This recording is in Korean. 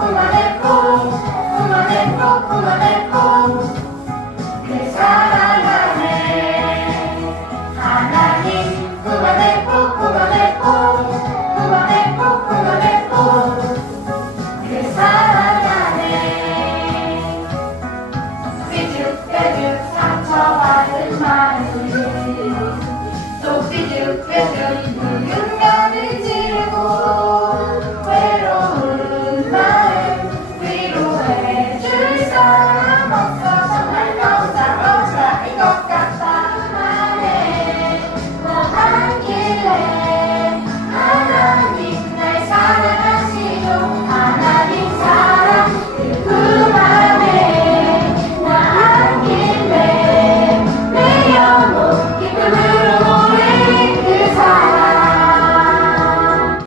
꼬마대꼬 꼬마대꼬 꼬마대꼬 그 사랑 안에 하나님 꼬마대꼬 꼬마대꼬 꼬마대꼬 꼬마대꼬 그 사랑 안에 삐죽빼죽 상처받은 마음이 또 삐죽빼죽 Come on,